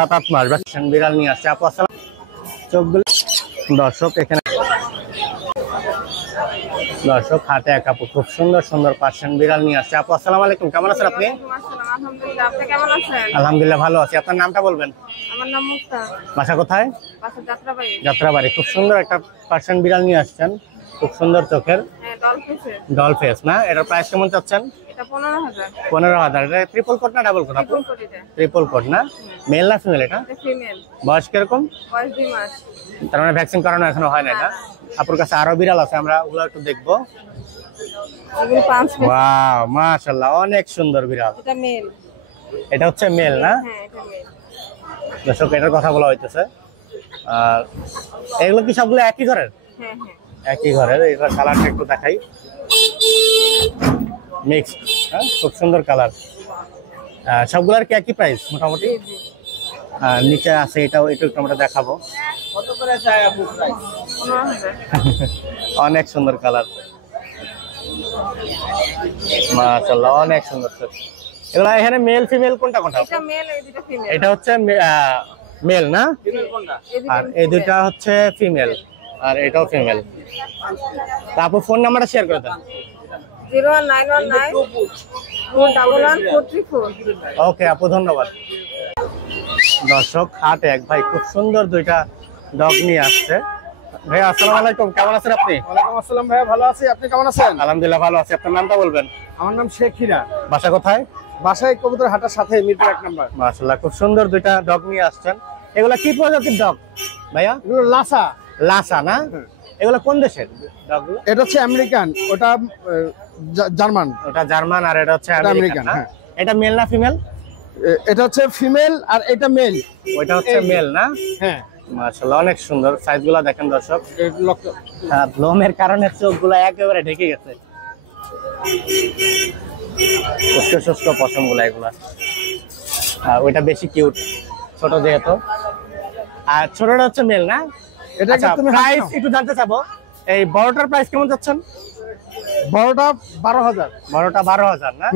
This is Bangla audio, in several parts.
7-8 মাস ভ্যাকসিন বিড়াল নিয়ে আসছে আপু। আসসালাম। চোখগুলো দর্শক এখানে দর্শক হাতে এক আপু খুব সুন্দর সুন্দর পার্সিয়ান বিড়াল নিয়ে আসছে আপু। আসসালামু আলাইকুম, কেমন আছেন আপনি? আলহামদুলিল্লাহ, আপনি কেমন আছেন? আলহামদুলিল্লাহ ভালো আছি। আপনার নামটা বলবেন? আমার নাম মুক্তা। বাসা কোথায়? বাসা যাত্রাবাড়ি। যাত্রাবাড়ি। খুব সুন্দর একটা পার্সিয়ান বিড়াল নিয়ে আসছেন, খুব সুন্দর চোখের। হ্যাঁ, ডলফিসের। ডল ফেস না? এটার প্রাইস কেমন চাচ্ছেন? এটা 15,000। 15,000। এটা ট্রিপল কোট না ডাবল কোট আপু? ট্রিপল কোট এটা। ট্রিপল কোট না? মেল না ফিমেল এটা? এটা ফিমেল। বয়স কিরকম? বয়স 2 মাস। তার মানে ভ্যাকসিন করানো এখনো হয় না? আপুর কাছে আরো বিড়াল আছে, আমরা ওগুলো একটু দেখবো। এগুলো 5 পিস। ওয়াও, মাশাআল্লাহ, অনেক সুন্দর বিড়াল। এটা মেল। এটা হচ্ছে মেল না? হ্যাঁ, এটা মেল। দর্শক এটার কথা বলা হইতেছে। আর এগুলো কি সবগুলো একই ঘরের? হ্যাঁ হ্যাঁ। একই ঘরের। এটার কালারটা একটু দেখাই, মিক্স। হ্যাঁ, খুব সুন্দর কালার। সবগুলোর কি একই প্রাইস মোটামুটি? জি জি। নিচে আছে এটাও, এটা একটু আমরা দেখাবো। কত করে চাই আপু প্রাইস? 15,000। অনেক সুন্দর কালার, মাশাআল্লাহ, অনেক সুন্দর। এগুলা এখানে মেল ফিমেল কোনটা কোনটা? এটা মেল, এই দুটো ফিমেল। এটা হচ্ছে মেল না? ফিমেল কোনটা? আর এই দুইটা হচ্ছে ফিমেল, আর এটাও ফিমেল। তারপর ফোন নাম্বারটা শেয়ার করে দেন। 01919 411 434। ওকে আপু, ধন্যবাদ। দর্শক হাটে এক ভাই খুব সুন্দর দুইটা ডগ নিয়ে আসছে। ভাই আসসালামু আলাইকুম, কেমন আছেন আপনি? ওয়ালাইকুম আসসালাম ভাইয়া, ভালো আছি। আপনি কেমন আছেন? আলহামদুলিল্লাহ ভালো আছি। আপনার নামটা বলবেন? আমার নাম শেখ হীরা। বাসা কোথায়? বাসায় কবুতর হাটার সাথে মিরপুর 1 নাম্বার। মাশাআল্লাহ, খুব সুন্দর দুইটা ডগ নিয়ে আসছেন। এগুলা কি প্রজাতির ডগ ভাইয়া? এগুলো লাসা। লাসা না? এগুলা কোন দেশের ডগগুলো? এটা হচ্ছে আমেরিকান, ওটা জার্মান। ওটা জার্মান আর এটা হচ্ছে আমেরিকান, আমেরিকান না? হ্যাঁ। এটা মেল না ফিমেল? এটা হচ্ছে ফিমেল আর এটা মেল। ওইটা হচ্ছে মেল না? হ্যাঁ, মাশাআল্লাহ, অনেক সুন্দর। সাইজগুলো দেখেন দর্শক। হ্যাঁ। লোমের কারণে চোখগুলো একেবারে ঢেকে গেছে। শুষ্ক শুষ্ক পশমগুলো এগুলা। ওইটা বেশি কিউট, ছোট যেহেতু। আর ছোটটা হচ্ছে মেল না? এটা আচ্ছা, তুমি প্রাইস একটু জানতে চাবো। এই বড়টার প্রাইস কেমন যাচ্ছেন? বড়টা 12,000। বড়টা 12,000 না?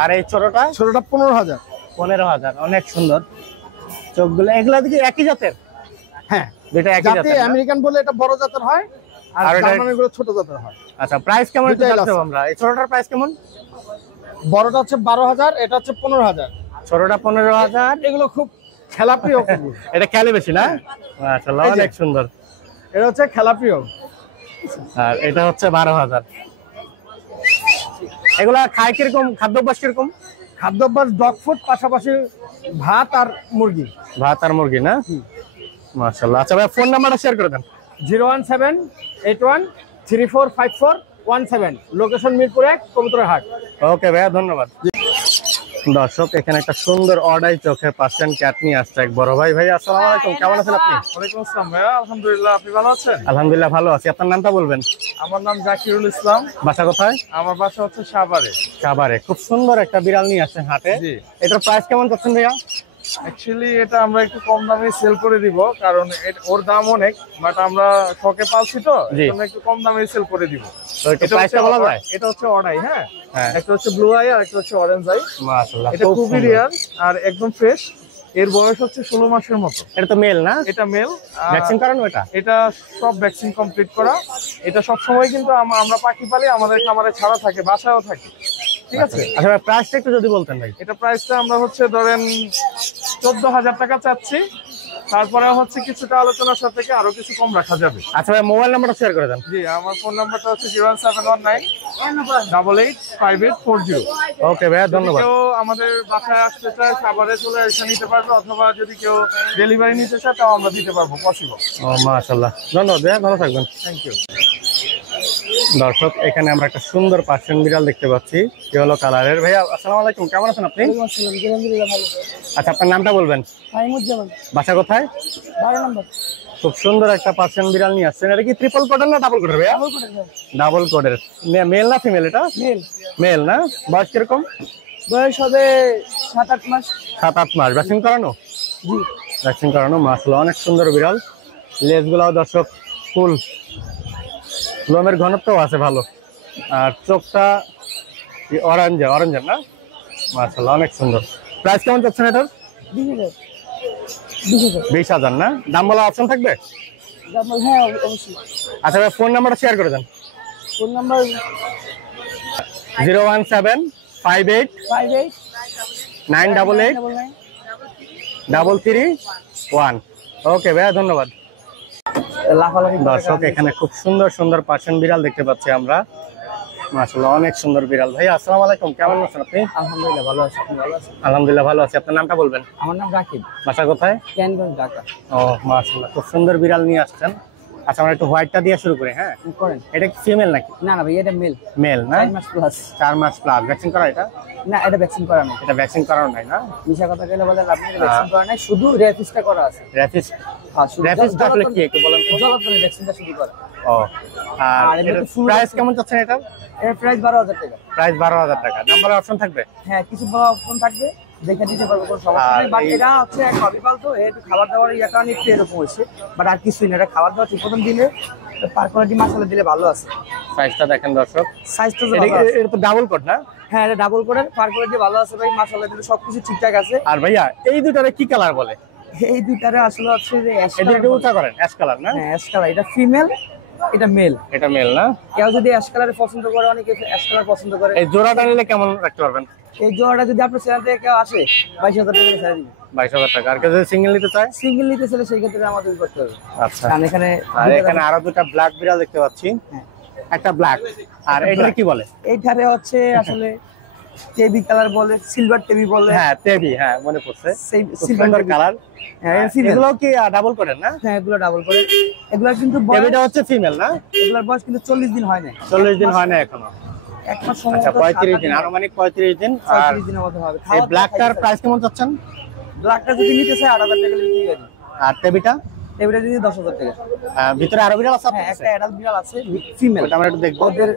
আর এই ছোটটা? ছোটটা 15,000। 15,000। অনেক সুন্দর চোখগুলো। এগুলা কি একই জাতের? হ্যাঁ, দুইটা একই যাতে জাতের না? আমেরিকান বলে এটা বড় জাতের হয়, আর আর এটা- জার্মান গুলো ছোট জাতের হয়। আচ্ছা, প্রাইস কেমন একটু দুইটাই জানতে আছে। চাবো আমরা। এই ছোটটার প্রাইস কেমন? বড়টা হচ্ছে 12,000, এটা হচ্ছে 15,000। ছোটটা 15,000। এগুলো খুব খেলাপ্রিয় কুকুর। এটা খেলে বেশি না? মাশাআল্লাহ, এই যে। অনেক সুন্দর। এটা হচ্ছে খেলাপ্রিয়। আর এটা হচ্ছে 12,000। এগুলা খায় কিরকম? খাদ্যাভ্যাস কিরকম? খাদ্যাভ্যাস ডগ ফুড, পাশাপাশি ভাত আর মুরগি। ভাত আর মুরগি না? মাশাআল্লাহ। আচ্ছা ভাই, ফোন নাম্বারটা শেয়ার করে দেন। 01781345417। লোকেশন মিরপুর 1, কবুতরের হাট। ওকে ভাইয়া, ধন্যবাদ। দর্শক এখানে একটা সুন্দর অর্ডাই চোখের পার্সিয়ান ক্যাট নিয়ে আসছে এক বড় ভাই। ভাই আসসালামু আলাইকুম, কেমন আছেন আপনি? ওয়ালাইকুম আসসালাম ভাইয়া, আলহামদুলিল্লাহ। আপনি ভালো আছেন? আলহামদুলিল্লাহ ভালো আছি। আপনার নামটা বলবেন? আমার নাম জাকিরুল ইসলাম। বাসা কোথায়? আমার বাসা হচ্ছে সাভারে। সাভারে। খুব সুন্দর একটা বিড়াল নিয়ে আসছেন হাটে। জি। এটার প্রাইস কেমন যাচ্ছেন ভাইয়া? অ্যাকচুয়ালি এটা আমরা একটু কম দামে সেল করে দিব, কারণ ওর দাম অনেক, বাট আমরা শখে পালছি তো, জি। আমরা একটু কম দামে সেল করে দিব। তো একটু প্রাইসটা বলা যায়? এটা হচ্ছে অর্ডাই। হ্যাঁ, হ্যাঁ। একটা হচ্ছে ব্লু আই আর একটা হচ্ছে অরেঞ্জ আই। মাশাআল্লাহ, এটা খুব খুবই সুন্দর। রিয়ার আর একদম ফ্রেশ। এর বয়স হচ্ছে 16 মাসের মতো। এটা তো মেল না? এটা মেল। ভ্যাকসিন করানো এটা? এটা সব ভ্যাকসিন কমপ্লিট করা। এটা সব সময় কিন্তু আমরা পাখি পালি, আমাদের খামারে ছাড়া থাকে, বাসায়ও থাকে। ঠিক আছে। আচ্ছা, প্রাইসটা একটু যদি বলতেন ভাই। এটা প্রাইসটা আমরা হচ্ছে ধরেন 14,000 টাকা চাচ্ছি। তারপরে হচ্ছে কিছুটা আলোচনার সাথে আরো কিছু কম রাখা যাবে। আচ্ছা ভাই, মোবাইল নাম্বারটা শেয়ার করে দেন। জি, আমার ফোন নাম্বারটা হচ্ছে 01719888440। ওকে ভাইয়া, ধন্যবাদ। কেউ আমাদের বাসায় আসতে চায়, সাভারে চলে এসে নিতে পারবে, অথবা যদি কেউ ডেলিভারি নিতে চায় তাও আমরা দিতে পারবো, পসিবল। ও মাশাআল্লাহ, ধন্যবাদ ভাইয়া, ভালো থাকবেন। Thank you. দর্শক এখানে আমরা একটা সুন্দর পার্সিয়ান বিড়াল দেখতে পাচ্ছি, ইয়েলো কালারের। ভাইয়া আসসালামু আলাইকুম, কেমন আছেন আপনি? আলহামদুলিল্লাহ ভালো। আচ্ছা, আপনার নামটা বলবেন? ফাহিমুজ্জামান। বাসা কোথায়? 12 নম্বর। খুব সুন্দর একটা পার্সিয়ান বিড়াল নিয়ে আসছেন। এটা কি ট্রিপল কোডের না ডাবল কোডের ভাইয়া? ডাবল কোডের। মেল না ফিমেল এটা? মেল। মেল না? বয়স কিরকম? বয়স হবে 7-8 মাস। 7-8 মাস। ভ্যাকসিন করানো? জি। ভ্যাকসিন করানো। মাশাআল্লাহ, অনেক সুন্দর বিড়াল। লেজগুলাও দর্শক ফুল, লোমের ঘনত্বও আছে ভালো। আর চোখটা অরেঞ্জের না? মাশাআল্লাহ, অনেক সুন্দর। প্রাইস কেমন যাচ্ছেন এটার? 20,000। 20,000 না? দাম বলা অপশন থাকবে? হ্যাঁ অবশ্যই। আচ্ছা ভাই ফোন নাম্বারটা শেয়ার করে দেন। Phone number 01758 58 988 331। ওকে ভাইয়া, ধন্যবাদ। লাফালাফি দর্শক এখানে খুব সুন্দর সুন্দর পার্সিয়ান বিড়াল দেখতে পাচ্ছি আমরা, মাশাআল্লাহ অনেক সুন্দর বিড়াল। ভাই আসসালামু আলাইকুম, কেমন আছেন আপনি? আলহামদুলিল্লাহ ভালো আছি। আপনি ভালো আছেন? আলহামদুলিল্লাহ ভালো আছি। আপনার নামটা বলবেন? আমার নাম রাকিব, বাসা কোথায়? ক্যানগঞ্জ, ঢাকা। ও মাশাআল্লাহ, খুব সুন্দর বিড়াল নিয়ে আসছেন। আচ্ছা আমরা একটু হোয়াইটটা দিয়ে শুরু করি। হ্যাঁ করেন। এটা কি ফিমেল নাকি? না না ভাই, এটা মেল। মেল না? 4 মাস প্লাস। 4 মাস প্লাস। ভ্যাকসিন করা এটা? না, এটা ভ্যাকসিন করা নেই। এটা ভ্যাকসিন করানো নাই না? মিশা কথা কইলে বলে আপনি ভ্যাকসিন করা নাই, শুধু রেফিসটা করা আছে। র্যাপিস? হ্যাঁ, শুধু র্যাপিসটা আসলে কি একটু বলেন তো? জলাতনের ভ্যাকসিনটা শুধু করা। ও আর আর এর এমনি full প্রাইস কেমন চাচ্ছেন এটা? এর প্রাইস 12,000 টাকা। প্রাইস 12,000 টাকা। নাম্বার অপশন থাকবে? হ্যাঁ, কিছু অপশন থাকবে, দেখে দিতে পারবো, কোনো সমস্যা আর নেই। বাট এই- এটা হচ্ছে এক হবিপাল, তো একটু খাবার দাবার ইয়াটা একটু এরকম হয়েছে, বাট আর কিছুই না। এটা খাবার দাবার ঠিক মতন দিলে, পার কোয়ালিটি মাসালা দিলে ভালো আছে। সাইজটা দেখেন দর্শক, সাইজ তো এটা ভালো আছে। এটা তো ডাবল কোট না? হ্যাঁ, এটা ডাবল করে পার কোয়ালিটি ভালো আছে ভাই, মাসালা দিলে সবকিছু ঠিকঠাক আছে। আর ভাইয়া এই দুটারে কি কালার বলে? এই দুইটারে আসলে হচ্ছে যে অ্যাশ এটা একটু উঁচা করেন, অ্যাশ কালার না? হ্যাঁ, অ্যাশ কালার। এটা ফিমেল, এটা মেল। এটা মেল না? কেউ যদি অ্যাশ কালারে পছন্দ করে, অনেকে অ্যাশ কালার পছন্দ করে। এই জোড়াটা নিলে কেমন রাখতে পারবেন? এই জোড়াটা যদি আপনার চ্যানেল থেকে কেউ আসে, 22,000 টাকা ছেড়ে দিবে। 22,000 টাকা। আর কেউ যদি সিঙ্গেল নিতে চায়? সিঙ্গেল নিতে চাইলে সেই ক্ষেত্রে আমাদের করতে হবে। আচ্ছা। কারণ এখানে আর এখানে আরো দুটো ব্ল্যাক বিড়াল দেখতে পাচ্ছি, একটা ব্ল্যাক আর এটা কি বলে? এইটারে হচ্ছে আসলে টেবি কালার বলে, সিলভার টেবি বলে। হ্যাঁ টেবি, হ্যাঁ মনে পড়ছে, সেই খুব সিলভার সুন্দর টেবি। কালার। হ্যাঁ, ফিমেল। এগুলো কি ডাবল করেন না? হ্যাঁ, এগুলো ডাবল করে। এগুলোর কিন্তু বয়স, টেবিটা হচ্ছে ফিমেল না? এগুলোর বয়স কিন্তু 40 দিন হয় না। 40 দিন হয় না এখনো? এক মাস সময় আচ্ছা 35 দিন, আনুমানিক 35 দিন। আর 35 দিনের মতো হবে। এই ব্ল্যাকটার প্রাইস কেমন চাচ্ছেন? ব্ল্যাকটা যদি নিতে চাই 8,000 টাকা দিলে দিয়ে দিই। আর টেবিটা? টেবিটা যদি 10,000 টাকা। ভিতরে আরো বিড়াল আছে হ্যাঁ, আপনার একটা কাছে? অ্যাডাল্ট বিড়াল আছে, ফিমেল। ওটা আমরা একটু দেখবো। ওদের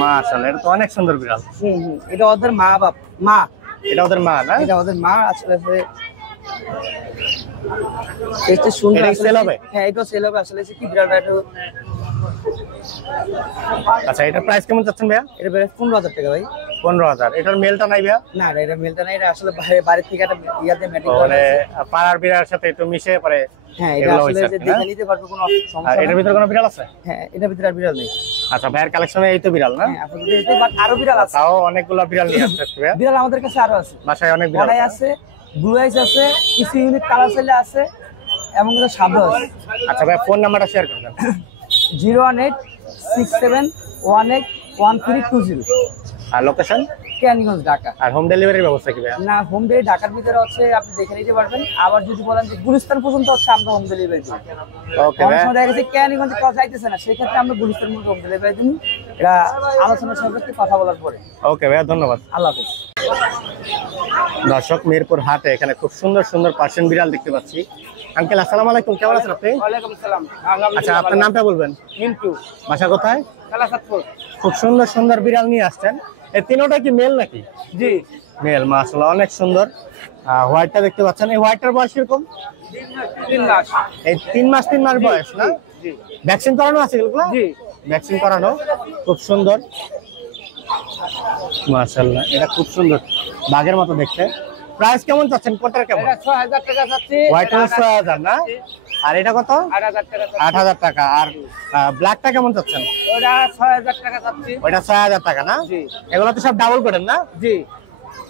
মাশাআল্লাহ, এটা তো অনেক সুন্দর বিড়াল। এটা ওদের মা বাপ, মা। এটা ওদের মা না? এটা ওদের মা আসলে। এটা সুন্দর। এটা কি sell হবে? হ্যাঁ, এটা সেল হবে আসলে। কি বিড়ালটা এটা? আচ্ছা এটার প্রাইস কেমন চাচ্ছেন ভাইয়া? এটা বেড়ে 15,000 টাকা ভাই। 15,000। এটার মেলটা নাই ভাইয়া? না না, এটা মেলটা না, এটা আসলে বাড়ির থেকে একটা ইয়াতে ম্যাটিং মানে পাড়ার বিড়ালের সাথে একটু মিশে পরে হ্যাঁ, এটা এগুলো আসলে হয়েছে যে আর কি, না? দেখে নিতে পারবে, কোনো আর সমস্যা এটার নেই। ভিতরে কোনো বিড়াল আছে? হ্যাঁ, এটার ভিতরে আর বিড়াল নেই। আচ্ছা ভাইয়ের কালেকশনে এই তো বিড়াল না? হ্যাঁ, আসলে এটা বাট আরো বিড়াল আছে। তাও অনেকগুলো বিড়াল নিয়ে আসছে ভাইয়া। বিড়াল আমাদের কাছে আরো আছে। বাসায় অনেক বিড়াল বড়াই আছে, ব্লু আইস আছে, কিছু ইউনিক কালার সেলে আছে, এবং কিছু সাদা আছে। আচ্ছা ভাই ফোন নাম্বারটা শেয়ার করে দেন। 01867181320। আর লোকেশন? ক্যানিগঞ্জ, ঢাকা। আর হোম ডেলিভারির ব্যবস্থা কি ভাইয়া? না, হোম ডেলিভারি ঢাকার ভিতরে হচ্ছে আপনি দেখে নিতে পারবেন। আবার যদি বলেন যে গুলিস্তান পর্যন্ত হচ্ছে, আমরা হোম ডেলিভারি দিই। ওকে অনেক ভাই, সময় দেখা গেছে ক্যানিগঞ্জে কথা যাইতেছে না, সেই ক্ষেত্রে আমরা গুলিস্তান পর্যন্ত হোম ডেলিভারি দিই। এটা আলোচনার সাপেক্ষে কথা বলার পরে। ওকে ভাইয়া, ধন্যবাদ। আল্লাহ হাফেজ। দর্শক মিরপুর হাটে এখানে খুব সুন্দর সুন্দর পার্সিয়ান বিড়াল দেখতে পাচ্ছি। আঙ্কেল আসসালামু আলাইকুম, কেমন আছেন আপনি? ওয়ালাইকুম আসসালাম। আচ্ছা আপনার নামটা বলবেন? মিন্টু, বাসা কোথায়? কালাসাতপুর। খুব সুন্দর সুন্দর বিড়াল নিয়ে আসছেন। এই তিনোটা কি মেল নাকি? জি, মেল। মাশাআল্লাহ অনেক সুন্দর। হোয়াইটটা দেখতে পাচ্ছেন, এই হোয়াইটটার বয়স কিরকম? 3 মাস। এই 3 মাস বয়স না? জি ভ্যাকসিন করানো আছে এগুলো? জি। ভ্যাকসিন করানো, খুব সুন্দর। মাশাআল্লাহ, এটা খুব সুন্দর, বাঘের মতো দেখতে। প্রাইস কেমন চাচ্ছেন? কোটার কেমন? এটা 6,000 টাকা যাচ্ছে। হোয়াইটের 6,000 না? আর এটা কত? 8,000 টাকা যাচ্ছে। 8,000 টাকা। আর ব্ল্যাকটা কেমন চাচ্ছেন? ওটা 6,000 টাকা যাচ্ছে। ওইটা 6,000 টাকা না? জি এগুলো তো সব ডাবল করেন না? জি।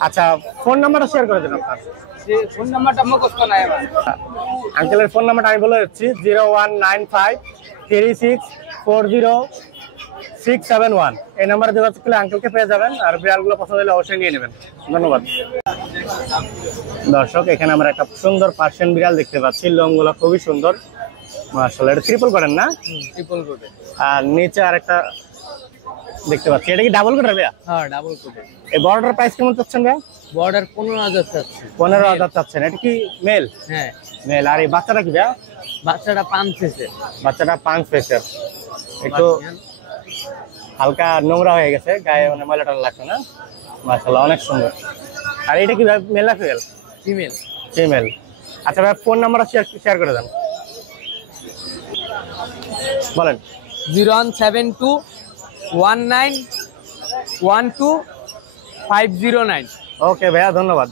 আচ্ছা ফোন নাম্বারটা শেয়ার করে দিন আপনার। যে ফোন নাম্বারটা মুখস্থ নাই আমার। আঙ্কেলের ফোন নাম্বারটা আমি বলে দিচ্ছি, 01953340671। এই নাম্বারে যোগাযোগ করলে আঙ্কেলকে পেয়ে যাবেন। আর বিড়ালগুলো পছন্দ হলে অবশ্যই নিয়ে নেবেন। ধন্যবাদ। দর্শক এখানে আমরা একটা সুন্দর পার্সিয়ান বিড়াল দেখতে পাচ্ছি, লোমগুলো খুবই সুন্দর। মাশাআল্লাহ, এটা ট্রিপল করেন না? ট্রিপল কোটে। আর নিচে আরেকটা দেখতে পাচ্ছি, এটা কি ডাবল কোটের ভাইয়া? হ্যাঁ, ডাবল কোটে। এই বড়টার প্রাইস কেমন চাচ্ছেন ভাইয়া? বর্ডার 15,000 চাচ্ছে। 15,000 চাচ্ছেন। এটা কি মেল? হ্যাঁ, মেল। আর এই বাচ্চাটা কি ভাইয়া? বাচ্চাটা 5 পিসে। বাচ্চাটা 5 পেসের, একটু হালকা নোংরা হয়ে গেছে গায়ে, মানে ময়লাটা লাগছে না? মাশাআল্লাহ অনেক সুন্দর। আর এটা কি মেল না ফিমেল? ফিমেল। ফিমেল। আচ্ছা ভাই ফোন নাম্বারটা শেয়ার করে দেন, বলেন। 01721912 509। ওকে ভাইয়া, ধন্যবাদ।